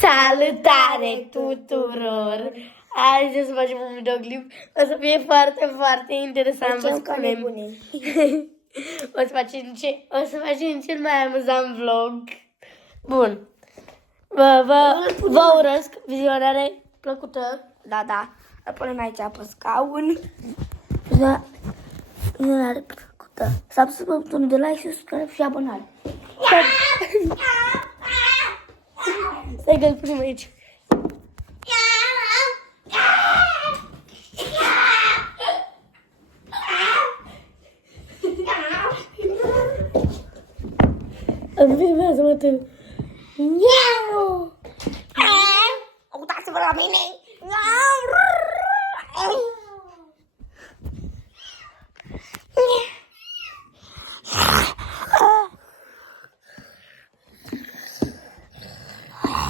Salutare tuturor! Azi o să facem un videoclip. O să fie foarte, foarte interesant. Vă spunem. O să facem cel mai amuzant vlog. Bun. Vă urăsc vizionare plăcută. Da. Îl punem aici pe scaun. Vizionare plăcută. Să apăsați pe butonul de like și subscribe și abonare. Stai că îl punem aici. Îmi filmează, mă, tu. Uitați-vă la mine!